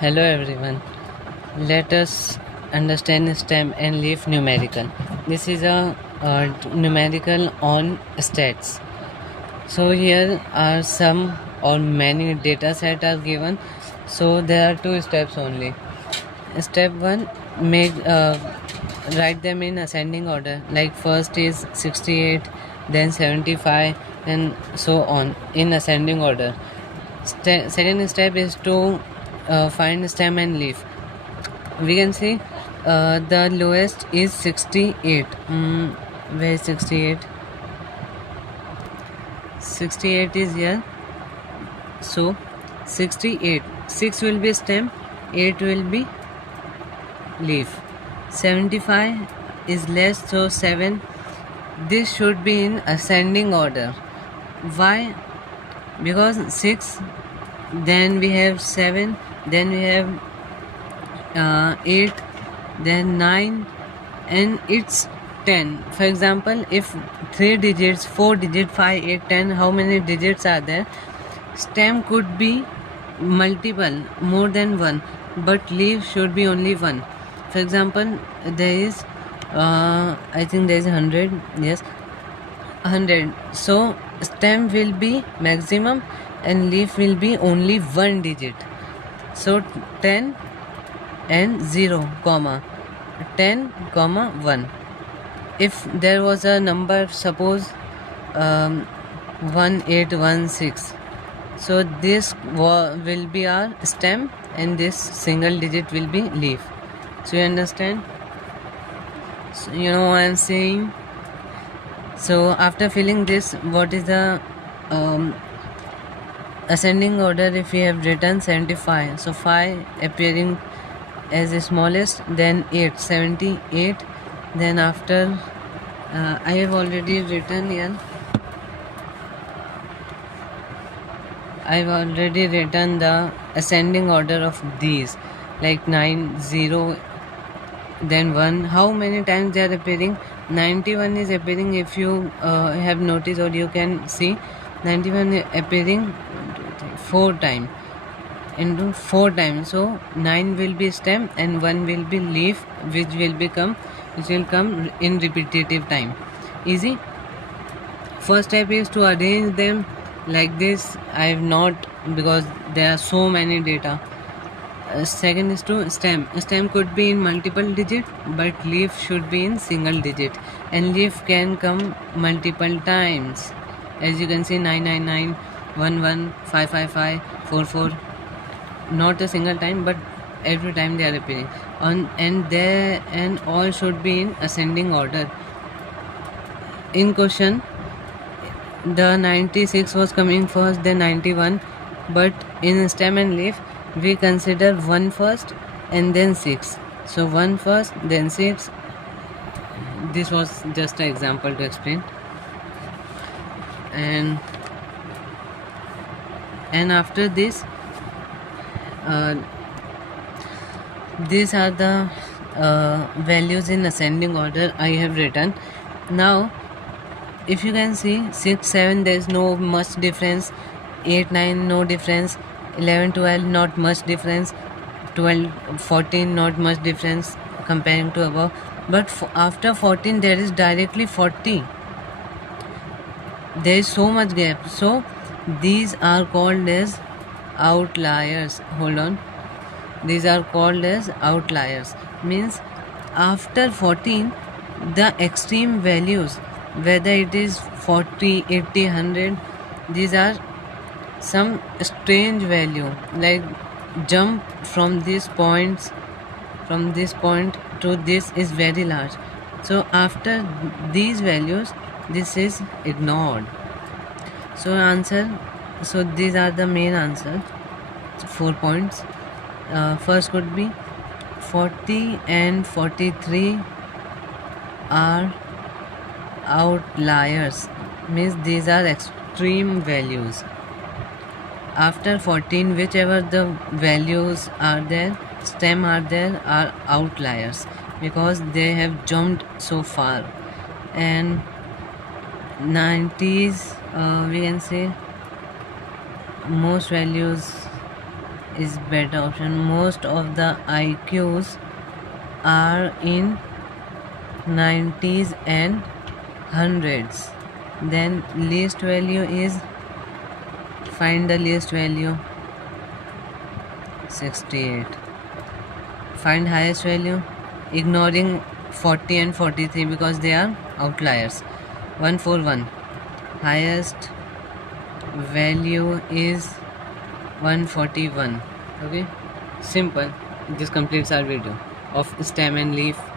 Hello everyone. Let us understand stem and leaf numerical. This is a numerical on stats. So here are some or many data set are given. So there are two steps only. Step 1, make write them in ascending order. Like first is 68, then 75, and so on in ascending order. Second step is to find stem and leaf. We can see the lowest is 68. Where is 68? 68 is here. So 68. 6 will be stem, 8 will be leaf. 75 is less, so 7. This should be in ascending order. Why? Because 6, then we have 7, then we have 8, then 9, and it's 10. For example, if 3 digits, 4 digits, 5, 8, 10, how many digits are there? Stem could be multiple, more than one, but leaf should be only one. For example, there is I think there is 100. Yes, 100. So stem will be maximum and leaf will be only one digit. So 10 and 0 comma 10 comma 1. If there was a number, suppose 1816, so this will be our stem and this single digit will be leaf. So you understand? So you know what I'm saying? So after filling this, what is the ascending order? If we have written 75, so 5 appearing as the smallest, then 8, 78. Then after I have already written here, I've already written the ascending order of these, like 9, 0, then 1. How many times they are appearing? 91 is appearing. If you have noticed, or you can see, 91 appearing 4 times, into 4 times. So 9 will be stem and 1 will be leaf, which will come in repetitive time. Easy. First step is to arrange them like this. I have not, because there are so many data. Second is to stem. Stem could be in multiple digit, but leaf should be in single digit, and leaf can come multiple times. As you can see, 999, 11, 555, 44. Not a single time, but every time they are appearing. And all should be in ascending order. In question, the 96 was coming first, then 91, but in stem and leaf we consider 1 first and then 6. So 1 first, then 6. This was just an example to explain. And after this, these are the values in ascending order I have written. Now if you can see, 6, 7 there is no much difference, 8, 9 no difference, 11, 12 not much difference, 12, 14 not much difference comparing to above. But after 14 there is directly 40. There is so much gap. So these are called as outliers. Hold on. These are called as outliers. Means after 14, the extreme values, whether it is 40, 80, 100, these are some strange value, like jump from these points, from this point to this is very large. So after these values, this is ignored. So answer, so these are the main answer, 4 points. First could be 40 and 43 are outliers, means these are extreme values. After 14, whichever the values are there, stem are there, are outliers, because they have jumped so far. And 90s, we can say most values is better option. Most of the IQs are in 90s and hundreds. Then least value is, find the least value, 68. Find highest value, ignoring 40 and 43 because they are outliers, 141. Highest value is 141. Okay, simple. This completes our video of stem and leaf